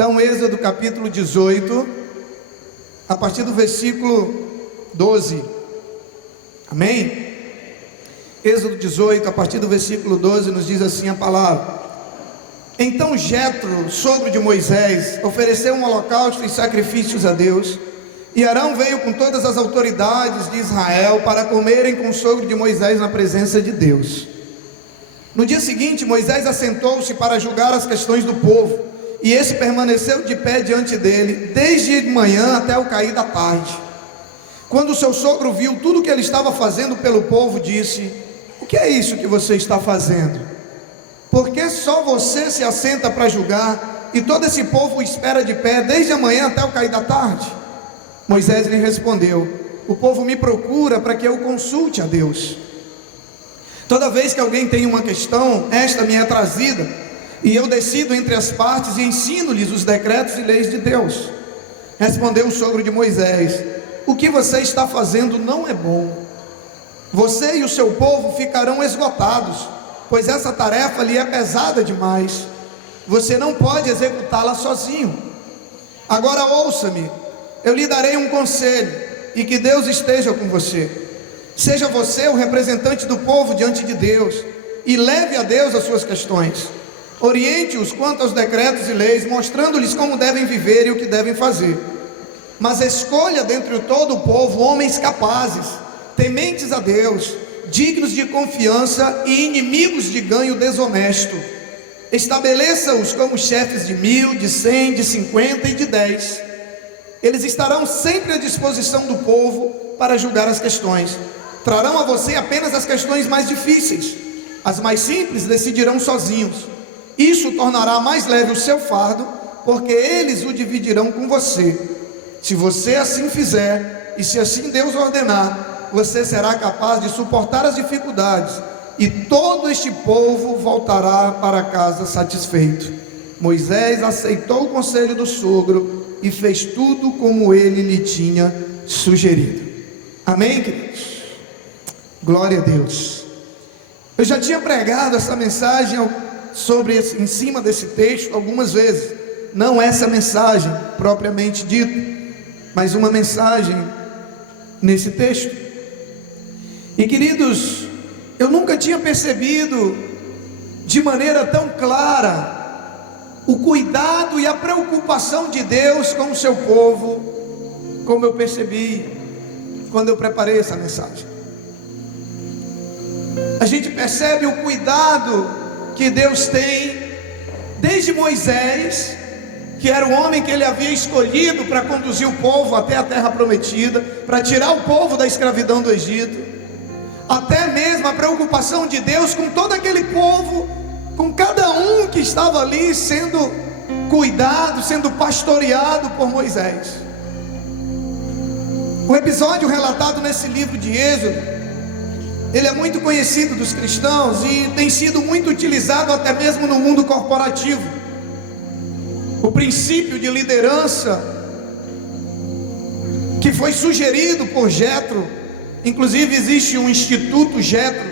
Então, Êxodo capítulo 18, a partir do versículo 12. Amém? Êxodo 18, a partir do versículo 12, nos diz assim a palavra: Então Jetro, sogro de Moisés, ofereceu um holocausto e sacrifícios a Deus, e Arão veio com todas as autoridades de Israel para comerem com o sogro de Moisés na presença de Deus. No dia seguinte, Moisés assentou-se para julgar as questões do povo, e esse permaneceu de pé diante dele, desde de manhã até o cair da tarde. Quando o seu sogro viu tudo o que ele estava fazendo pelo povo, disse: O que é isso que você está fazendo? Por que só você se assenta para julgar, e todo esse povo espera de pé, desde a manhã até o cair da tarde? Moisés lhe respondeu: O povo me procura para que eu consulte a Deus. Toda vez que alguém tem uma questão, esta me é trazida, e eu decido entre as partes e ensino-lhes os decretos e leis de Deus. Respondeu o sogro de Moisés: O que você está fazendo não é bom. Você e o seu povo ficarão esgotados, pois essa tarefa lhe é pesada demais. Você não pode executá-la sozinho. Agora ouça-me, eu lhe darei um conselho, e que Deus esteja com você. Seja você o representante do povo diante de Deus, e leve a Deus as suas questões. Oriente-os quanto aos decretos e leis, mostrando-lhes como devem viver e o que devem fazer. Mas escolha dentre todo o povo homens capazes, tementes a Deus, dignos de confiança e inimigos de ganho desonesto. Estabeleça-os como chefes de 1000, de 100, de 50 e de 10. Eles estarão sempre à disposição do povo para julgar as questões. Trarão a você apenas as questões mais difíceis. As mais simples decidirão sozinhos. Isso tornará mais leve o seu fardo, porque eles o dividirão com você. Se você assim fizer, e se assim Deus ordenar, você será capaz de suportar as dificuldades, e todo este povo voltará para casa satisfeito. Moisés aceitou o conselho do sogro e fez tudo como ele lhe tinha sugerido. Amém, queridos? Glória a Deus. Eu já tinha pregado essa mensagem em cima desse texto algumas vezes. Não essa mensagem propriamente dita, mas uma mensagem nesse texto. E queridos, eu nunca tinha percebido de maneira tão clara o cuidado e a preocupação de Deus com o seu povo, como eu percebi quando eu preparei essa mensagem. A gente percebe o cuidado que Deus tem desde Moisés, que era o homem que ele havia escolhido para conduzir o povo até a terra prometida, para tirar o povo da escravidão do Egito, até mesmo a preocupação de Deus com todo aquele povo, com cada um que estava ali sendo cuidado, sendo pastoreado por Moisés. O episódio relatado nesse livro de Êxodo, ele é muito conhecido dos cristãos e tem sido muito utilizado até mesmo no mundo corporativo. O princípio de liderança que foi sugerido por Jetro, inclusive existe um instituto Jetro,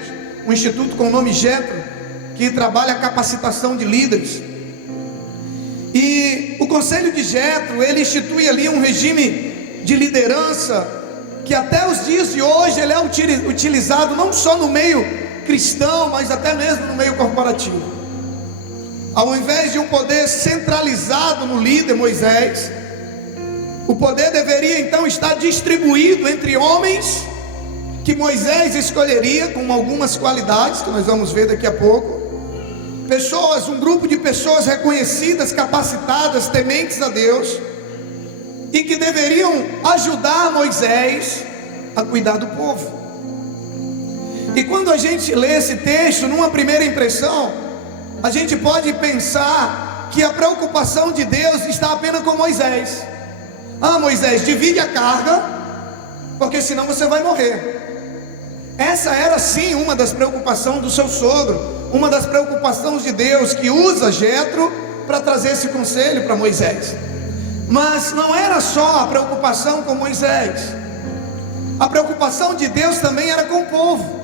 um instituto com o nome Jetro, que trabalha a capacitação de líderes. E o conselho de Jetro, ele institui ali um regime de liderança que até os dias de hoje ele é utilizado não só no meio cristão, mas até mesmo no meio corporativo. Ao invés de um poder centralizado no líder Moisés, o poder deveria então estar distribuído entre homens que Moisés escolheria com algumas qualidades que nós vamos ver daqui a pouco. Pessoas, um grupo de pessoas reconhecidas, capacitadas, tementes a Deus, e que deveriam ajudar Moisés a cuidar do povo. E quando a gente lê esse texto, numa primeira impressão, a gente pode pensar que a preocupação de Deus está apenas com Moisés. Moisés, divide a carga, porque senão você vai morrer. Essa era sim uma das preocupações do seu sogro, uma das preocupações de Deus, que usa Jetro para trazer esse conselho para Moisés. Mas não era só a preocupação com Moisés. A preocupação de Deus também era com o povo.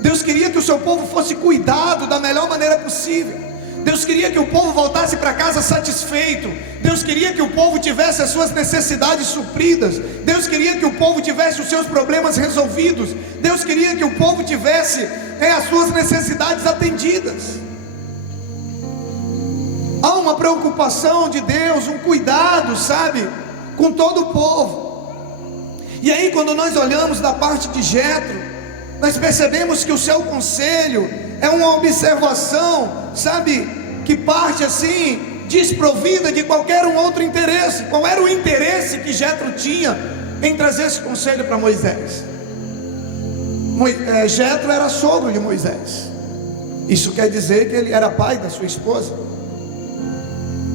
Deus queria que o seu povo fosse cuidado da melhor maneira possível. Deus queria que o povo voltasse para casa satisfeito. Deus queria que o povo tivesse as suas necessidades supridas. Deus queria que o povo tivesse os seus problemas resolvidos. Deus queria que o povo tivesse as suas necessidades atendidas. Há uma preocupação de Deus, um cuidado, sabe, com todo o povo. E aí, quando nós olhamos da parte de Jetro, nós percebemos que o seu conselho é uma observação, sabe, que parte assim, desprovida de qualquer um outro interesse. Qual era o interesse que Jetro tinha em trazer esse conselho para Moisés? Jetro era sogro de Moisés. Isso quer dizer que ele era pai da sua esposa.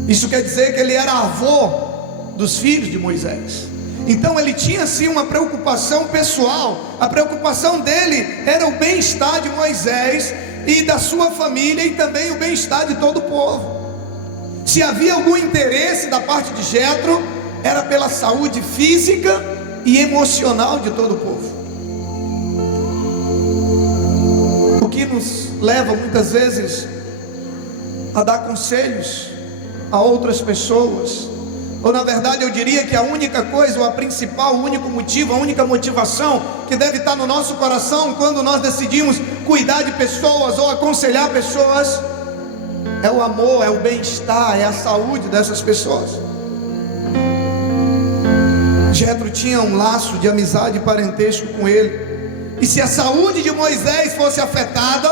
Isso quer dizer que ele era avô dos filhos de Moisés. Então ele tinha sim uma preocupação pessoal. A preocupação dele era o bem-estar de Moisés e da sua família, e também o bem-estar de todo o povo. Se havia algum interesse da parte de Jetro, era pela saúde física e emocional de todo o povo. O que nos leva muitas vezes a dar conselhos a outras pessoas, ou na verdade eu diria que a única coisa, ou a principal, o único motivo, a única motivação que deve estar no nosso coração quando nós decidimos cuidar de pessoas ou aconselhar pessoas, é o amor, é o bem-estar, é a saúde dessas pessoas. Jetro tinha um laço de amizade e parentesco com ele, e se a saúde de Moisés fosse afetada,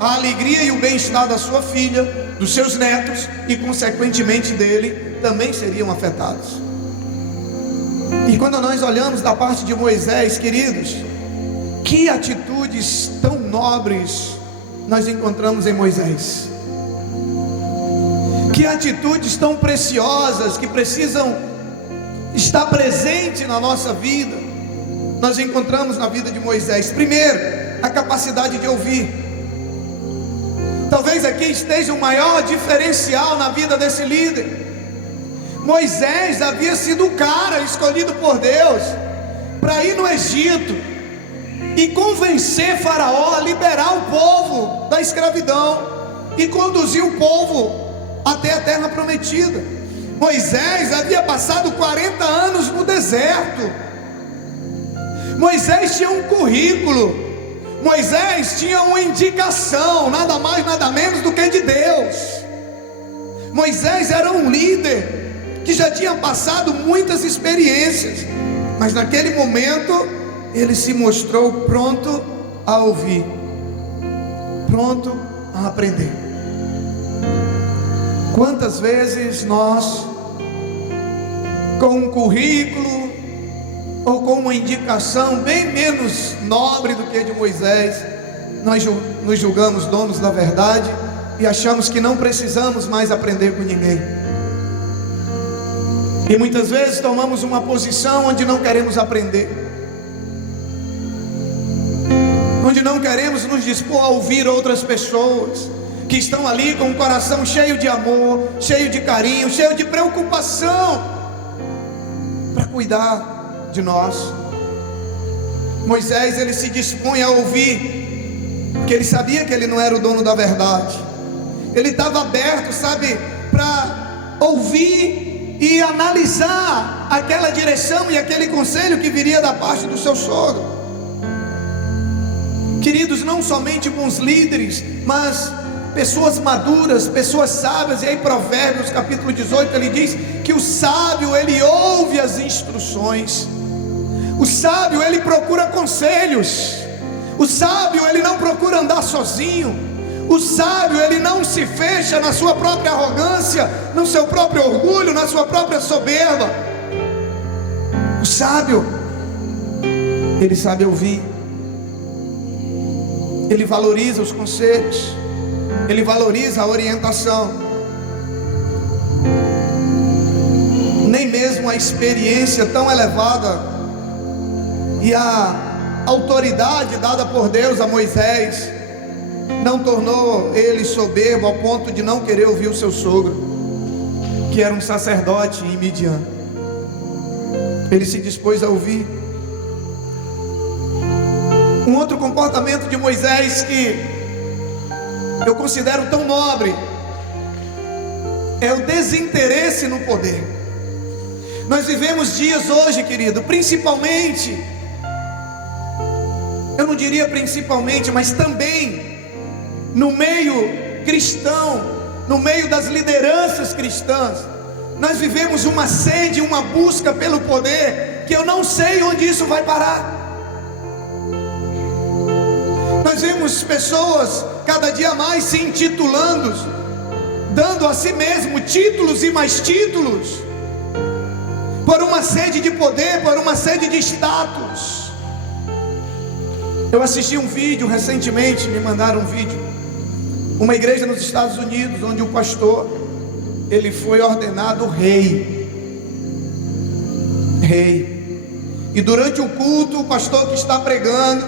a alegria e o bem-estar da sua filha, dos seus netos e consequentemente dele também seriam afetados. E quando nós olhamos da parte de Moisés, queridos, que atitudes tão nobres nós encontramos em Moisés. Que atitudes tão preciosas que precisam estar presentes na nossa vida, nós encontramos na vida de Moisés. Primeiro, a capacidade de ouvir. Talvez aqui esteja o maior diferencial na vida desse líder. Moisés havia sido o cara escolhido por Deus para ir no Egito e convencer Faraó a liberar o povo da escravidão e conduzir o povo até a terra prometida. Moisés havia passado 40 anos no deserto. Moisés tinha um currículo. Moisés tinha uma indicação, nada mais, nada menos do que de Deus. Moisés era um líder que já tinha passado muitas experiências, mas naquele momento ele se mostrou pronto a ouvir, pronto a aprender. Quantas vezes nós, com um currículo ou com uma indicação bem menos nobre do que de Moisés, nós nos julgamos donos da verdade e achamos que não precisamos mais aprender com ninguém. E muitas vezes tomamos uma posição onde não queremos aprender, onde não queremos nos dispor a ouvir outras pessoas que estão ali com o coração cheio de amor, cheio de carinho, cheio de preocupação para cuidar de nós. Moisés, ele se dispunha a ouvir, porque ele sabia que ele não era o dono da verdade. Ele estava aberto, sabe, para ouvir e analisar aquela direção e aquele conselho que viria da parte do seu sogro. Queridos, não somente bons líderes, mas pessoas maduras, pessoas sábias. E aí Provérbios capítulo 18, ele diz que o sábio, ele ouve as instruções. O sábio, ele procura conselhos. O sábio, ele não procura andar sozinho. O sábio, ele não se fecha na sua própria arrogância, no seu próprio orgulho, na sua própria soberba. O sábio, ele sabe ouvir. Ele valoriza os conselhos, ele valoriza a orientação. Nem mesmo a experiência tão elevada e a autoridade dada por Deus a Moisés não tornou ele soberbo ao ponto de não querer ouvir o seu sogro, que era um sacerdote em Midian. Ele se dispôs a ouvir. Um outro comportamento de Moisés que eu considero tão nobre é o desinteresse no poder. Nós vivemos dias hoje, querido, principalmente, eu não diria principalmente, mas também no meio cristão, no meio das lideranças cristãs, nós vivemos uma sede, uma busca pelo poder, que eu não sei onde isso vai parar. Nós vemos pessoas cada dia mais se intitulando, dando a si mesmo títulos e mais títulos, por uma sede de poder, por uma sede de status. Eu assisti um vídeo recentemente, me mandaram um vídeo, uma igreja nos Estados Unidos, onde o pastor, ele foi ordenado rei. E durante o culto, o pastor que está pregando,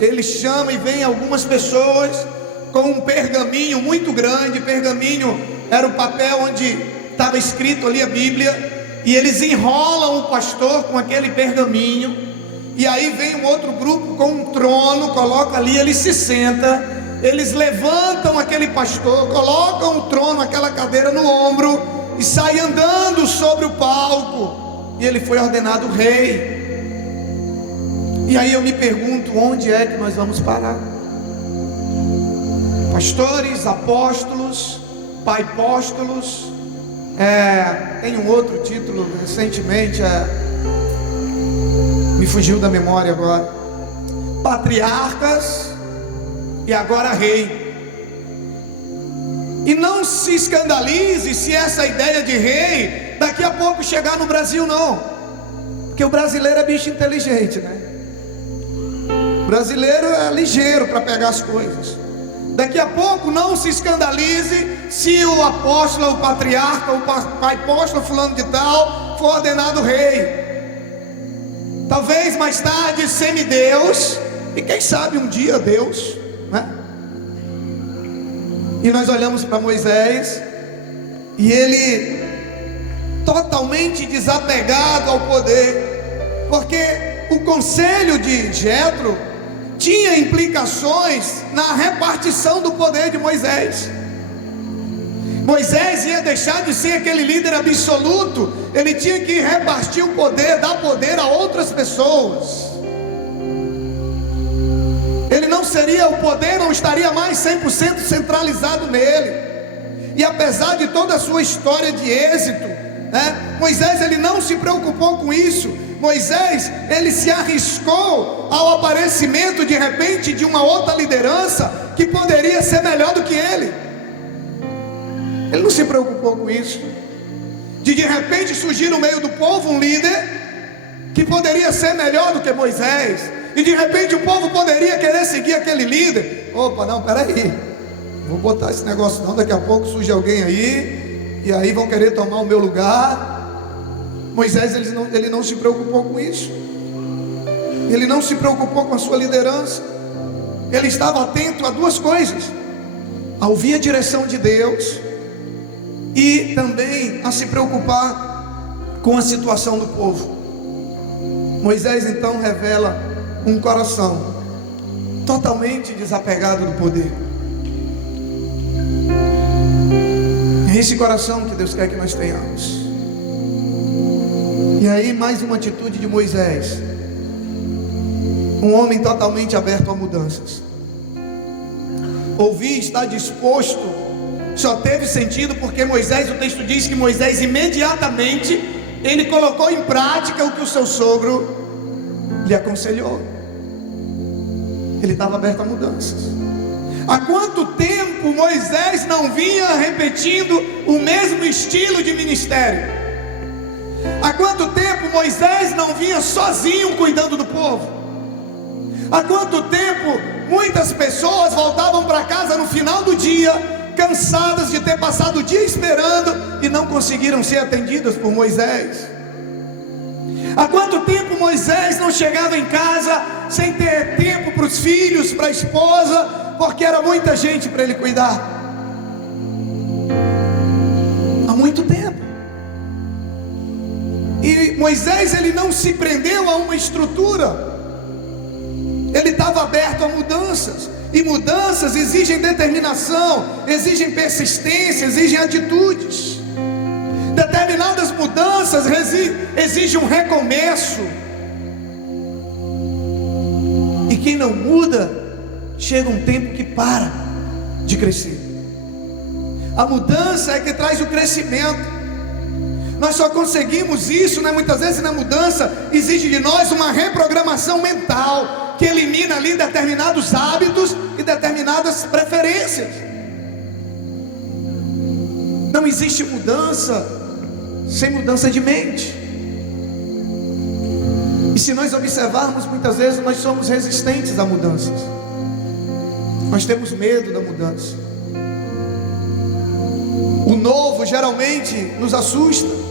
ele chama e vem algumas pessoas com um pergaminho muito grande. Pergaminho era o papel onde estava escrito ali a Bíblia, e eles enrolam o pastor com aquele pergaminho, e aí vem um outro grupo com um trono, coloca ali, ele se senta, eles levantam aquele pastor, colocam o trono, aquela cadeira no ombro, e saem andando sobre o palco, e ele foi ordenado rei. E aí eu me pergunto, onde é que nós vamos parar? Pastores, apóstolos, paipóstolos, tem um outro título recentemente, me fugiu da memória agora, patriarcas, e agora rei. E não se escandalize se essa ideia de rei daqui a pouco chegar no Brasil, não, porque o brasileiro é bicho inteligente, né? O brasileiro é ligeiro para pegar as coisas. Daqui a pouco não se escandalize se o apóstolo, o patriarca, o apóstolo fulano de tal for ordenado rei. Talvez mais tarde semideus, e quem sabe um dia Deus, né? E nós olhamos para Moisés, e ele totalmente desapegado ao poder, porque o conselho de Jetro tinha implicações na repartição do poder de Moisés. Moisés ia deixar de ser aquele líder absoluto, ele tinha que repartir o poder, dar poder a outras pessoas. Ele não seria, o poder não estaria mais 100% centralizado nele. E apesar de toda a sua história de êxito, né, Moisés ele não se preocupou com isso. Moisés ele se arriscou ao aparecimento de repente de uma outra liderança que poderia ser melhor do que ele. Ele não se preocupou com isso, de repente surgir no meio do povo um líder que poderia ser melhor do que Moisés, e de repente o povo poderia querer seguir aquele líder. Opa, não, peraí, não vou botar esse negócio não, daqui a pouco surge alguém aí, e aí vão querer tomar o meu lugar. Moisés ele não se preocupou com isso, ele não se preocupou com a sua liderança, ele estava atento a duas coisas: a ouvir a direção de Deus, e também a se preocupar com a situação do povo. Moisés então revela um coração totalmente desapegado do poder. É esse coração que Deus quer que nós tenhamos. E aí mais uma atitude de Moisés, um homem totalmente aberto a mudanças. Ouvir, estar disposto, só teve sentido porque Moisés, o texto diz que Moisés imediatamente ele colocou em prática o que o seu sogro lhe aconselhou. Ele estava aberto a mudanças. Há quanto tempo Moisés não vinha repetindo o mesmo estilo de ministério? Há quanto tempo Moisés não vinha sozinho cuidando do povo? Há quanto tempo muitas pessoas voltavam para casa no final do dia, cansadas de ter passado o dia esperando e não conseguiram ser atendidas por Moisés? Há quanto tempo Moisés não chegava em casa sem ter tempo para os filhos, para a esposa, porque era muita gente para ele cuidar? Há muito tempo. E Moisés ele não se prendeu a uma estrutura, ele estava aberto a mudanças. E mudanças exigem determinação, exigem persistência, exigem atitudes. Determinadas mudanças exigem um recomeço. E quem não muda, chega um tempo que para de crescer. A mudança é que traz o crescimento. Nós só conseguimos isso, né? Muitas vezes na mudança exige de nós uma reprogramação mental, que elimina ali determinados hábitos e determinadas preferências. Não existe mudança sem mudança de mente. E se nós observarmos, muitas vezes nós somos resistentes a mudanças. Nós temos medo da mudança. O novo geralmente nos assusta.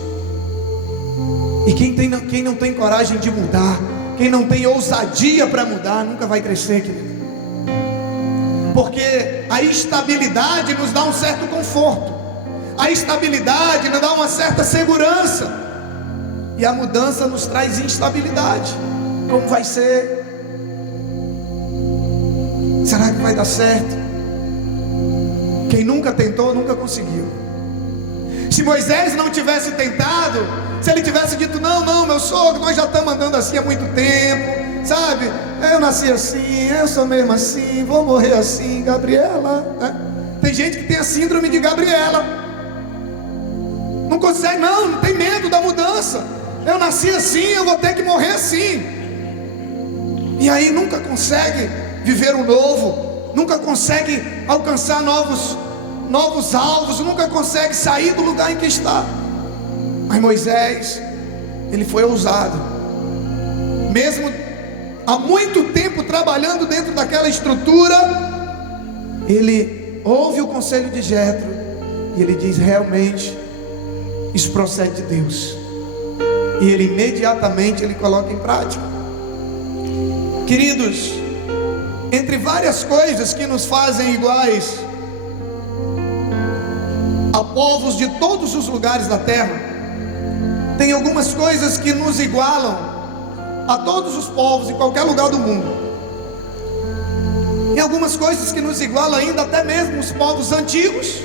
E quem não tem coragem de mudar, quem não tem ousadia para mudar, nunca vai crescer, querido. Porque a estabilidade nos dá um certo conforto, a estabilidade nos dá uma certa segurança, e a mudança nos traz instabilidade. Como vai ser? Será que vai dar certo? Quem nunca tentou, nunca conseguiu. Se Moisés não tivesse tentado, se ele tivesse dito, não, meu sogro, nós já estamos andando assim há muito tempo, sabe? Eu nasci assim, eu sou mesmo assim, vou morrer assim, Gabriela, né? Tem gente que tem a síndrome de Gabriela, não consegue, não tem medo da mudança. Eu nasci assim, eu vou ter que morrer assim. E aí nunca consegue viver o novo, nunca consegue alcançar novos alvos, nunca consegue sair do lugar em que está. Mas Moisés, ele foi ousado, mesmo há muito tempo trabalhando dentro daquela estrutura. Ele ouve o conselho de Jetro e ele diz, realmente isso procede de Deus. E ele imediatamente coloca em prática. Queridos, entre várias coisas que nos fazem iguais a povos de todos os lugares da terra, tem algumas coisas que nos igualam a todos os povos em qualquer lugar do mundo. Tem algumas coisas que nos igualam ainda até mesmo os povos antigos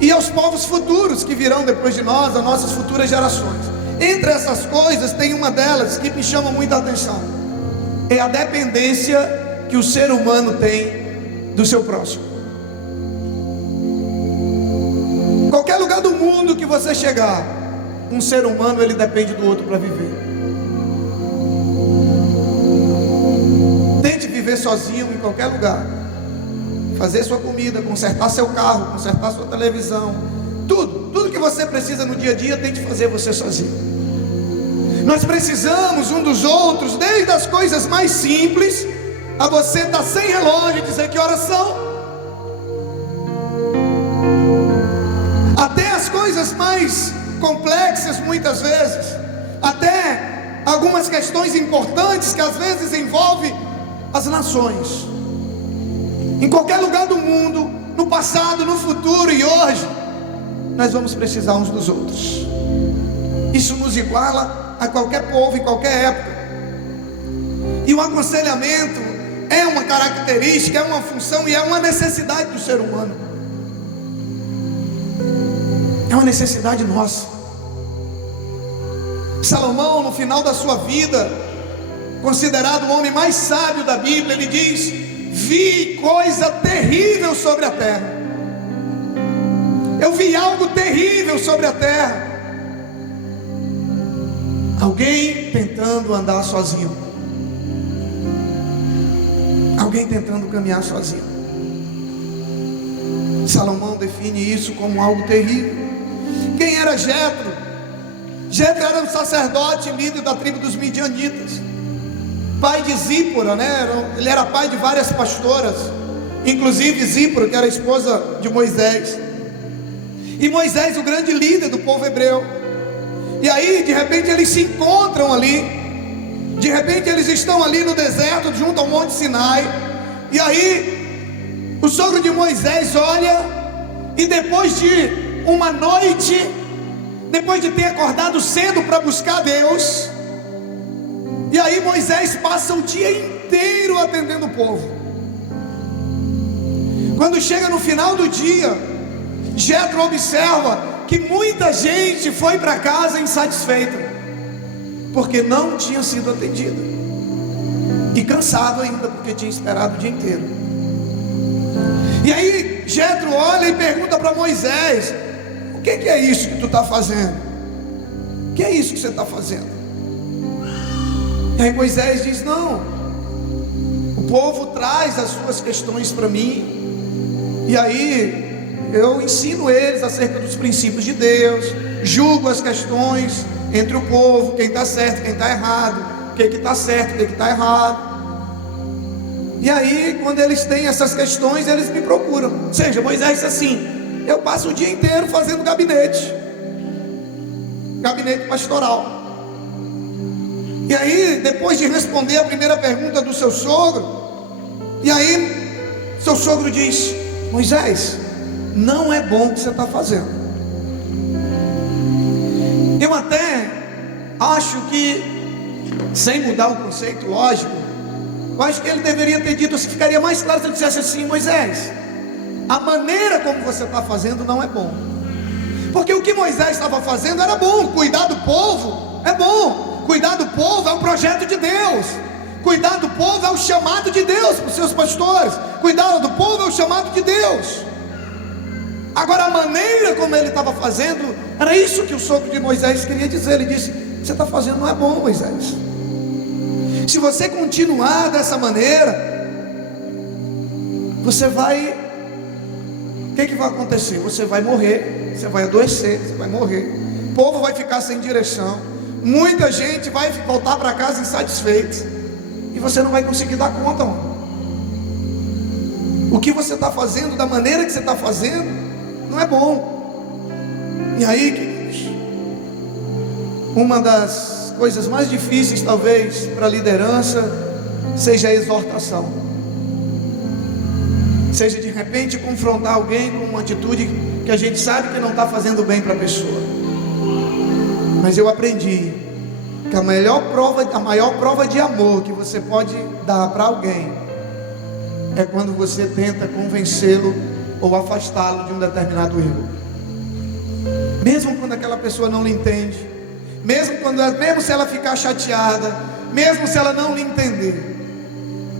e aos povos futuros que virão depois de nós, as nossas futuras gerações. Entre essas coisas tem uma delas que me chama muita atenção: é a dependência que o ser humano tem do seu próximo. Qualquer lugar do mundo que você chegar, um ser humano ele depende do outro para viver. Tente viver sozinho em qualquer lugar, fazer sua comida, consertar seu carro, consertar sua televisão, tudo que você precisa no dia a dia, tente fazer você sozinho. Nós precisamos um dos outros, desde as coisas mais simples, a você estar sem relógio e dizer que horas são, até as coisas mais complexas muitas vezes, até algumas questões importantes que às vezes envolvem as nações. Em qualquer lugar do mundo, no passado, no futuro e hoje, nós vamos precisar uns dos outros. Isso nos iguala a qualquer povo em qualquer época. E o aconselhamento é uma característica, é uma função e é uma necessidade do ser humano. É uma necessidade nossa. Salomão, no final da sua vida, considerado o homem mais sábio da Bíblia, ele diz: vi coisa terrível sobre a terra. Eu vi algo terrível sobre a terra. Alguém tentando andar sozinho, alguém tentando caminhar sozinho. Salomão define isso como algo terrível. Quem era Jetro? Jetro era um sacerdote líder da tribo dos midianitas, pai de Zípora, né? Ele era pai de várias pastoras, inclusive Zípora, que era a esposa de Moisés. E Moisés, o grande líder do povo hebreu. E aí, de repente, eles se encontram ali. De repente, eles estão ali no deserto, junto ao Monte Sinai. E aí, o sogro de Moisés olha, e depois de uma noite, depois de ter acordado cedo para buscar Deus, e aí Moisés passa o dia inteiro atendendo o povo. Quando chega no final do dia, Jetro observa que muita gente foi para casa insatisfeita, porque não tinha sido atendida, e cansado ainda, porque tinha esperado o dia inteiro. E aí Jetro olha e pergunta para Moisés: o que é isso que tu está fazendo? O que é isso que você está fazendo? E aí Moisés diz: não, o povo traz as suas questões para mim, e aí eu ensino eles acerca dos princípios de Deus, julgo as questões entre o povo, quem está certo, quem está errado, o que está certo, o que está errado. E aí, quando eles têm essas questões, eles me procuram. Ou seja, Moisés disse assim: eu passo o dia inteiro fazendo gabinete pastoral. E aí, depois de responder a primeira pergunta do seu sogro, e aí seu sogro diz: Moisés, não é bom o que você está fazendo. Eu até acho que, sem mudar o conceito lógico, eu acho que ele deveria ter dito, se ficaria mais claro se ele dissesse assim: Moisés, a maneira como você está fazendo não é bom. Porque o que Moisés estava fazendo era bom. Cuidar do povo é bom. Cuidar do povo é um projeto de Deus. Cuidar do povo é o chamado de Deus para os seus pastores. Cuidar do povo é o chamado de Deus. Agora, a maneira como ele estava fazendo, era isso que o sogro de Moisés queria dizer. Ele disse: você está fazendo não é bom, Moisés. Se você continuar dessa maneira, você vai... O que vai acontecer? Você vai morrer, você vai adoecer, você vai morrer. O povo vai ficar sem direção. Muita gente vai voltar para casa insatisfeita, e você não vai conseguir dar conta, mano. O que você está fazendo, da maneira que você está fazendo, não é bom. E aí, queridos, uma das coisas mais difíceis talvez para a liderança seja a exortação, seja de repente confrontar alguém com uma atitude que a gente sabe que não está fazendo bem para a pessoa. Mas eu aprendi que a maior prova de amor que você pode dar para alguém é quando você tenta convencê-lo ou afastá-lo de um determinado erro, mesmo quando aquela pessoa não lhe entende, mesmo se ela ficar chateada, mesmo se ela não lhe entender.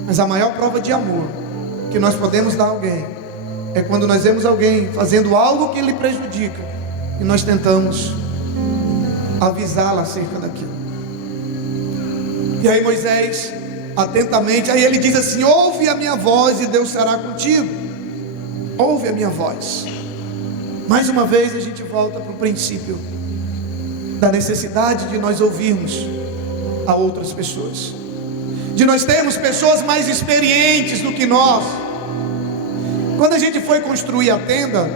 Mas a maior prova de amor que nós podemos dar a alguém é quando nós vemos alguém fazendo algo que lhe prejudica e nós tentamos avisá-la acerca daquilo. E aí Moisés, atentamente, aí ele diz assim: ouve a minha voz e Deus será contigo. Ouve a minha voz. Mais uma vez a gente volta para o princípio da necessidade de nós ouvirmos a outras pessoas, de nós termos pessoas mais experientes do que nós. Quando a gente foi construir a tenda,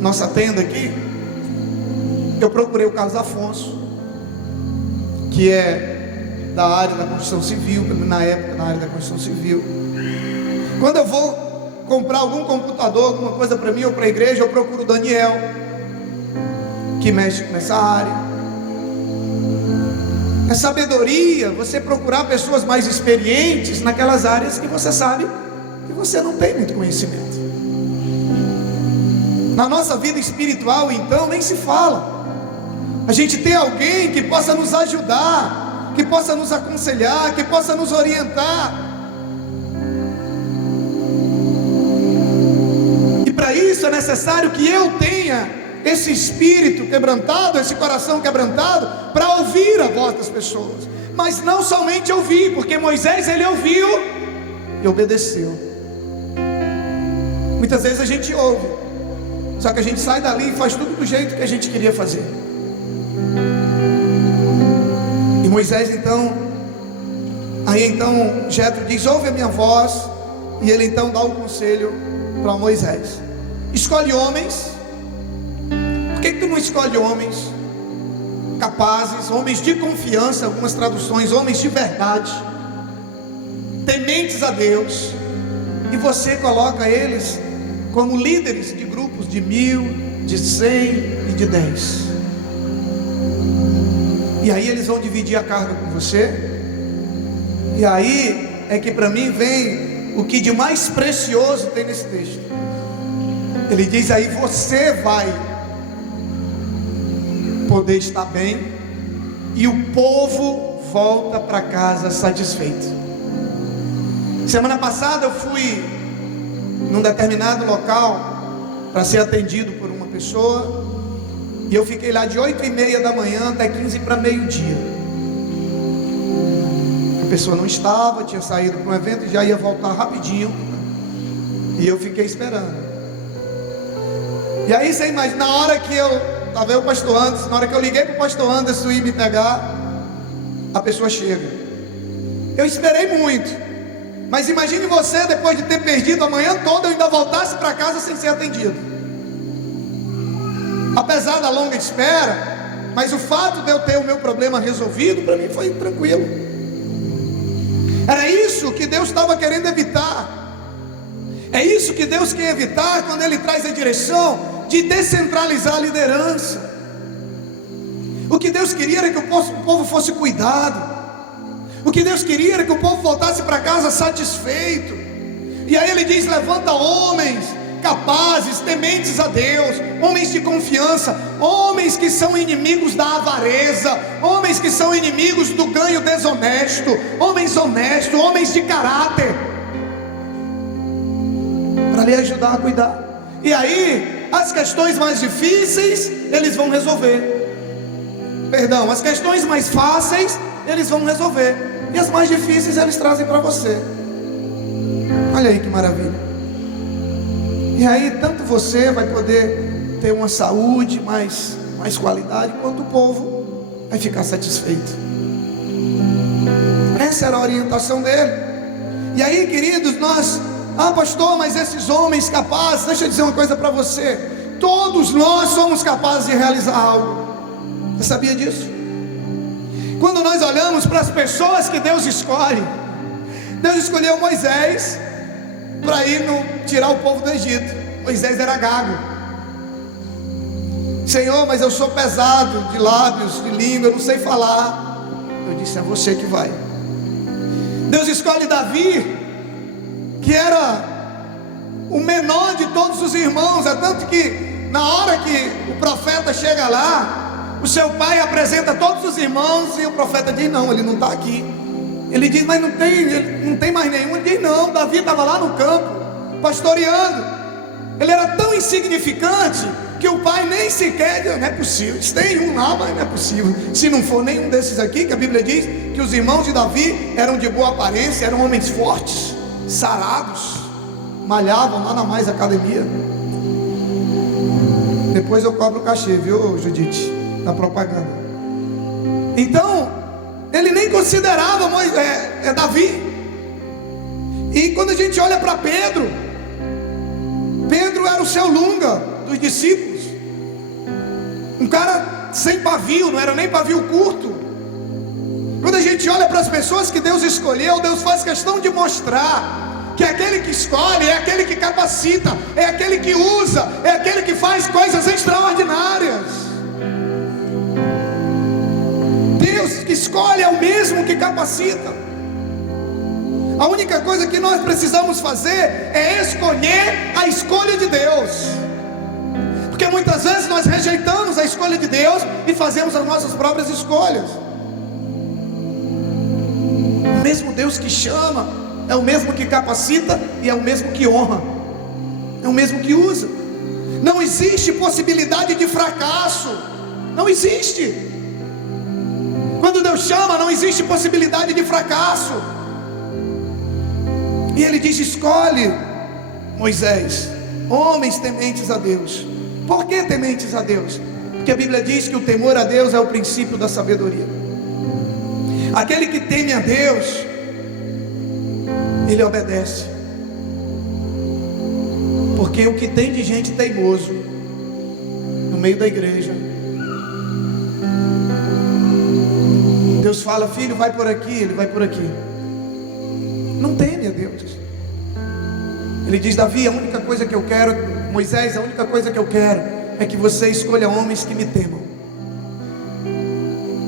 nossa tenda aqui, eu procurei o Carlos Afonso, que é da área da construção civil, na época na área da construção civil. Quando eu vou comprar algum computador, alguma coisa para mim ou para a igreja, eu procuro o Daniel, que mexe nessa área. É sabedoria você procurar pessoas mais experientes naquelas áreas que você sabe que você não tem muito conhecimento. Na nossa vida espiritual, então, nem se fala. A gente tem alguém que possa nos ajudar, que possa nos aconselhar, que possa nos orientar. E para isso é necessário que eu tenha esse espírito quebrantado, esse coração quebrantado, para ouvir a voz das pessoas. Mas não somente ouvir, porque Moisés, ele ouviu e obedeceu. Muitas vezes a gente ouve, só que a gente sai dali e faz tudo do jeito que a gente queria fazer. E Moisés então, Jetro diz: ouve a minha voz. E ele então dá um conselho para Moisés: escolhe homens. Por que tu não escolhe homens capazes, homens de confiança, algumas traduções, homens de verdade, tementes a Deus, e você coloca eles como líderes de grupos de 1000, de 100 e de 10. E aí eles vão dividir a carga com você. E aí é que para mim vem o que de mais precioso tem nesse texto. Ele diz aí: você vai poder estar bem, e o povo volta para casa satisfeito. Semana passada eu fui num determinado local para ser atendido por uma pessoa, e eu fiquei lá de 8h30 da manhã até 15 para meio-dia. A pessoa não estava, tinha saído para um evento e já ia voltar rapidinho, e eu fiquei esperando. E aí você imagina, na hora que estava eu, o pastor Anderson, na hora que eu liguei para o pastor Anderson ir me pegar, a pessoa chega. Eu esperei muito, mas imagine você, depois de ter perdido a manhã toda, eu ainda voltasse para casa sem ser atendido. Apesar da longa espera, mas o fato de eu ter o meu problema resolvido, para mim foi tranquilo. Era isso que Deus estava querendo evitar. É isso que Deus quer evitar quando Ele traz a direção de descentralizar a liderança. O que Deus queria era que o povo fosse cuidado. O que Deus queria era que o povo voltasse para casa satisfeito. E aí Ele diz: levanta homens capazes, tementes a Deus, homens de confiança, homens que são inimigos da avareza, homens que são inimigos do ganho desonesto, homens honestos, homens de caráter, para lhe ajudar a cuidar. E aí as questões mais difíceis eles vão resolver. Perdão, as questões mais fáceis eles vão resolver, e as mais difíceis eles trazem para você. Olha aí que maravilha. E aí tanto você vai poder ter uma saúde mais qualidade, quanto o povo vai ficar satisfeito. Essa era a orientação dele. E aí, queridos, pastor, mas esses homens capazes, deixa eu dizer uma coisa para você: todos nós somos capazes de realizar algo. Você sabia disso? Quando nós olhamos para as pessoas que Deus escolhe, Deus escolheu Moisés para ir tirar o povo do Egito. Moisés era gago. Senhor, mas eu sou pesado de lábios, de língua, eu não sei falar. Eu disse: é você que vai. Deus escolhe Davi, que era o menor de todos os irmãos. É tanto que na hora que o profeta chega lá, o seu pai apresenta todos os irmãos, e o profeta diz: não, ele não está aqui. Ele diz: mas não tem mais nenhum. Ele diz: não, Davi estava lá no campo, pastoreando. Ele era tão insignificante que o pai nem sequer diz: não é possível, tem um lá, mas não é possível. Se não for nenhum desses aqui, que a Bíblia diz que os irmãos de Davi eram de boa aparência, eram homens fortes, sarados, malhavam lá na Mais Academia. Depois eu cobro o cachê, viu, Judite, na propaganda. Então ele nem considerava Davi. E quando a gente olha para Pedro era o seu lunga dos discípulos, um cara sem pavio, não era nem pavio curto. Quando a gente olha para as pessoas que Deus escolheu, Deus faz questão de mostrar que aquele que escolhe é aquele que capacita, é aquele que usa, é aquele que faz coisas extraordinárias. Deus que escolhe é o mesmo que capacita. A única coisa que nós precisamos fazer é escolher a escolha de Deus, porque muitas vezes nós rejeitamos a escolha de Deus e fazemos as nossas próprias escolhas. O mesmo Deus que chama é o mesmo que capacita, e é o mesmo que honra, é o mesmo que usa. Não existe possibilidade de fracasso, não existe. Quando Deus chama, não existe possibilidade de fracasso. E Ele diz: escolhe, Moisés, homens tementes a Deus. Por que tementes a Deus? Porque a Bíblia diz que o temor a Deus é o princípio da sabedoria. Aquele que teme a Deus, ele obedece. Porque o que tem de gente teimoso no meio da igreja, Deus fala: filho, vai por aqui, ele vai por aqui. Não teme a Deus. Ele diz: Davi, a única coisa que eu quero, Moisés, a única coisa que eu quero é que você escolha homens que me temam,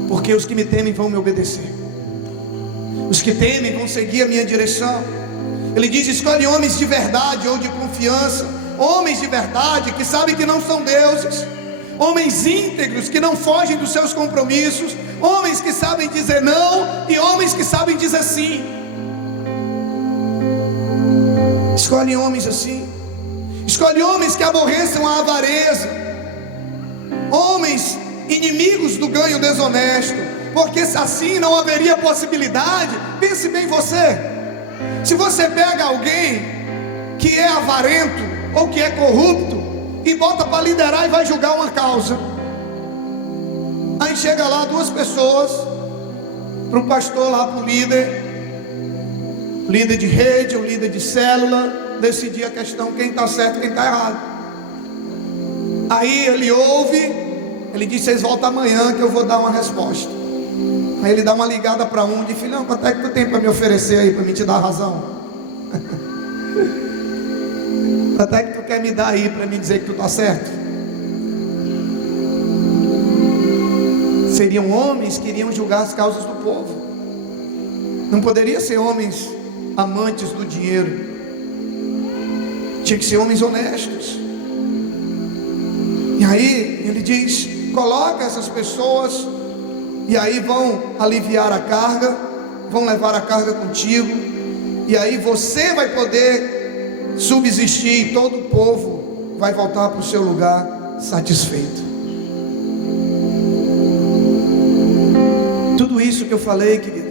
porque os que me temem vão me obedecer. Os que temem vão seguir a minha direção. Ele diz: escolhe homens de verdade ou de confiança, homens de verdade que sabem que não são deuses, homens íntegros que não fogem dos seus compromissos, homens que sabem dizer não e homens que sabem dizer sim. Escolhe homens assim. Escolhe homens que aborreçam a avareza, homens inimigos do ganho desonesto, porque se assim não haveria possibilidade. Pense bem você, se você pega alguém que é avarento ou que é corrupto e bota para liderar e vai julgar uma causa, aí chega lá duas pessoas, para o pastor lá, para o líder de rede, o líder de célula, decidir a questão, quem está certo, quem está errado. Aí ele ouve, ele diz: vocês voltam amanhã que eu vou dar uma resposta. Aí ele dá uma ligada para um, diz: filhão, quanto é que tu tem para me oferecer aí, para me te dar a razão? Quanto é que tu quer me dar aí para me dizer que tu está certo? Seriam homens que iriam julgar as causas do povo. Não poderia ser homens amantes do dinheiro. Tinha que ser homens honestos. E aí ele diz: coloca essas pessoas, e aí vão aliviar a carga, vão levar a carga contigo, e aí você vai poder subsistir, e todo o povo vai voltar para o seu lugar satisfeito. Tudo isso que eu falei, querido,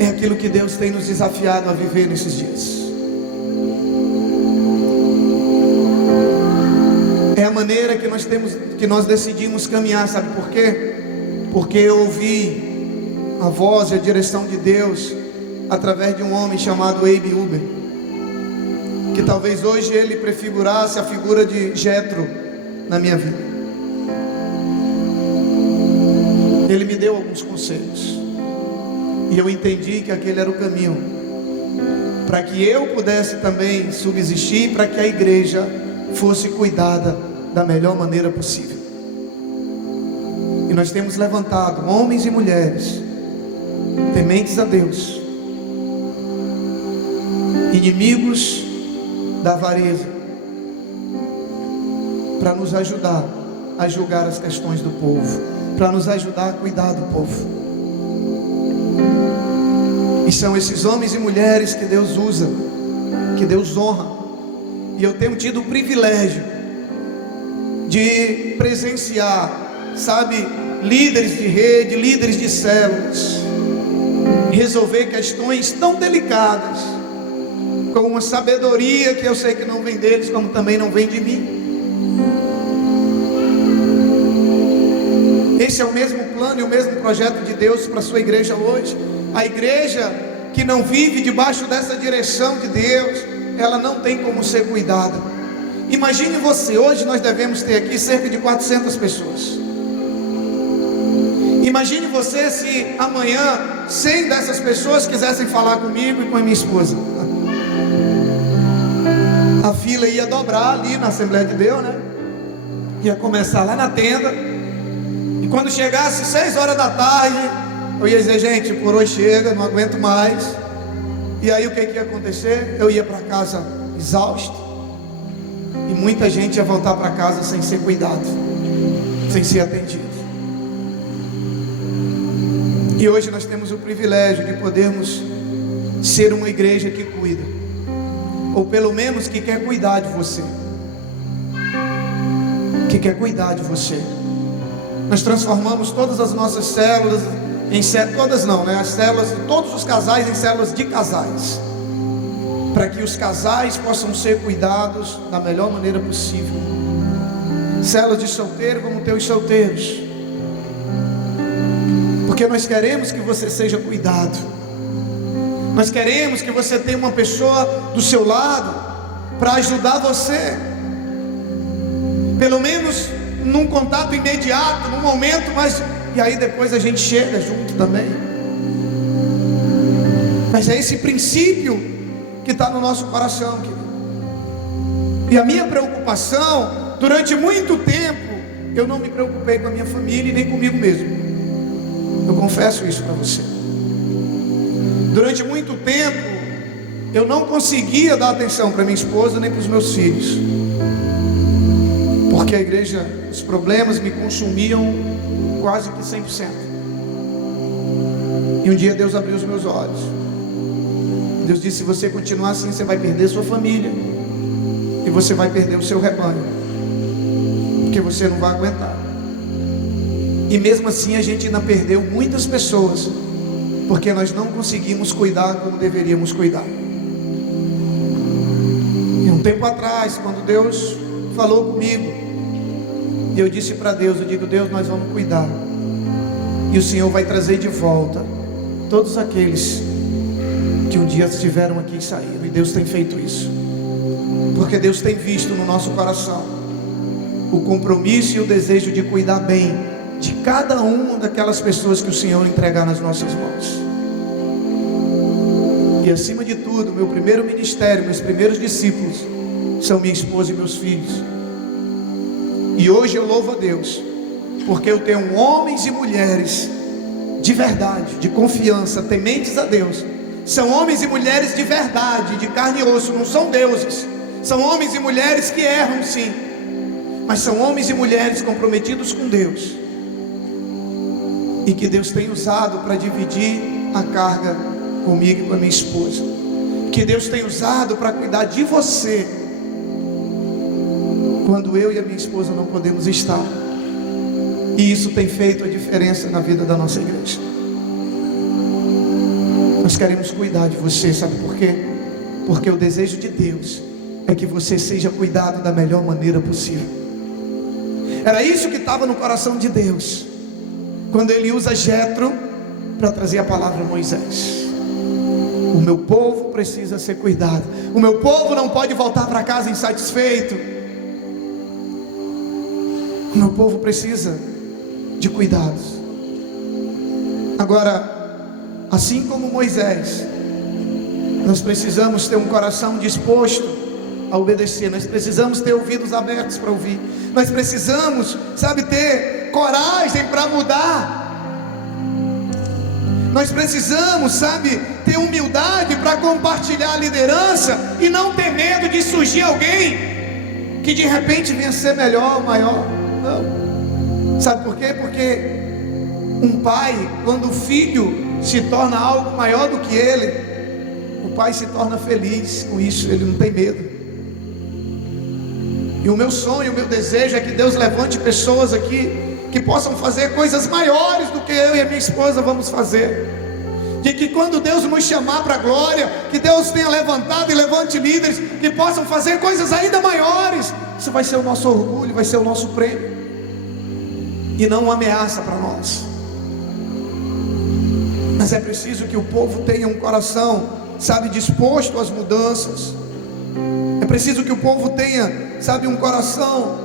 é aquilo que Deus tem nos desafiado a viver nesses dias. É a maneira que nós decidimos caminhar. Sabe por quê? Porque eu ouvi a voz e a direção de Deus através de um homem chamado Abe Uber, que talvez hoje ele prefigurasse a figura de Jetro na minha vida. Ele me deu alguns conselhos, e eu entendi que aquele era o caminho, para que eu pudesse também subsistir, para que a igreja fosse cuidada da melhor maneira possível. E nós temos levantado homens e mulheres tementes a Deus, inimigos da avareza, para nos ajudar a julgar as questões do povo, para nos ajudar a cuidar do povo. E são esses homens e mulheres que Deus usa, que Deus honra. E eu tenho tido o privilégio de presenciar, sabe, líderes de rede, líderes de células, resolver questões tão delicadas, com uma sabedoria que eu sei que não vem deles, como também não vem de mim. Esse é o mesmo plano e o mesmo projeto de Deus para a sua igreja hoje. A igreja que não vive debaixo dessa direção de Deus, ela não tem como ser cuidada. Imagine você, hoje nós devemos ter aqui cerca de 400 pessoas. Imagine você se amanhã 100 dessas pessoas quisessem falar comigo e com a minha esposa. A fila ia dobrar ali na Assembleia de Deus, né? Ia começar lá na tenda, e quando chegasse 6 horas da tarde, eu ia dizer: gente, por hoje chega, não aguento mais. E aí o que ia acontecer? Eu ia para casa exausto, e muita gente ia voltar para casa sem ser cuidado, sem ser atendido. E hoje nós temos o privilégio de podermos ser uma igreja que cuida, ou pelo menos que quer cuidar de você, que quer cuidar de você. Nós transformamos todas as nossas células em todas não, né? As células de todos os casais em células de casais, para que os casais possam ser cuidados da melhor maneira possível. Células de solteiro, como ter os solteiros, porque nós queremos que você seja cuidado. Nós queremos que você tenha uma pessoa do seu lado para ajudar você, pelo menos num contato imediato, num momento, mas e aí depois a gente chega junto também. Mas é esse princípio que está no nosso coração, querido. E a minha preocupação, durante muito tempo, eu não me preocupei com a minha família e nem comigo mesmo. Eu confesso isso para você. Durante muito tempo eu não conseguia dar atenção para minha esposa nem para os meus filhos, porque a igreja, os problemas me consumiam quase que 100%. E um dia Deus abriu os meus olhos. Deus disse: se você continuar assim, você vai perder sua família, e você vai perder o seu rebanho, porque você não vai aguentar. E mesmo assim a gente ainda perdeu muitas pessoas, porque nós não conseguimos cuidar como deveríamos cuidar. E um tempo atrás, quando Deus falou comigo, e eu disse para Deus, eu digo: Deus, nós vamos cuidar, e o Senhor vai trazer de volta todos aqueles que um dia estiveram aqui e saíram. E Deus tem feito isso, porque Deus tem visto no nosso coração o compromisso e o desejo de cuidar bem de cada uma daquelas pessoas que o Senhor entregar nas nossas mãos. E acima de tudo, meu primeiro ministério, meus primeiros discípulos são minha esposa e meus filhos. E hoje eu louvo a Deus, porque eu tenho homens e mulheres de verdade, de confiança, tementes a Deus. São homens e mulheres de verdade, de carne e osso, não são deuses. São homens e mulheres que erram sim, mas são homens e mulheres comprometidos com Deus, e que Deus tem usado para dividir a carga comigo e com a minha esposa, que Deus tem usado para cuidar de você, quando eu e a minha esposa não podemos estar. E isso tem feito a diferença na vida da nossa igreja. Nós queremos cuidar de você, sabe por quê? Porque o desejo de Deus é que você seja cuidado da melhor maneira possível. Era isso que estava no coração de Deus, quando Ele usa Jetro para trazer a palavra a Moisés. O meu povo precisa ser cuidado. O meu povo não pode voltar para casa insatisfeito. O meu povo precisa de cuidados. Agora, assim como Moisés, nós precisamos ter um coração disposto a obedecer. Nós precisamos ter ouvidos abertos para ouvir. Nós precisamos, ter coragem para mudar. Nós precisamos, ter humildade para compartilhar a liderança, e não ter medo de surgir alguém que de repente venha ser melhor, maior. Não. Sabe por quê? Porque um pai, quando o filho se torna algo maior do que ele, o pai se torna feliz com isso, ele não tem medo. E o meu sonho, o meu desejo é que Deus levante pessoas aqui que possam fazer coisas maiores do que eu e a minha esposa vamos fazer. De que quando Deus nos chamar para a glória, que Deus tenha levantado e levante líderes que possam fazer coisas ainda maiores. Isso vai ser o nosso orgulho, vai ser o nosso prêmio, e não uma ameaça para nós. Mas é preciso que o povo tenha um coração, disposto às mudanças. É preciso que o povo tenha, um coração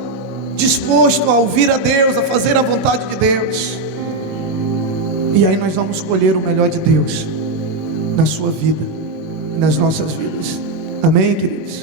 disposto a ouvir a Deus, a fazer a vontade de Deus. E aí nós vamos colher o melhor de Deus na sua vida, nas nossas vidas. Amém, queridos?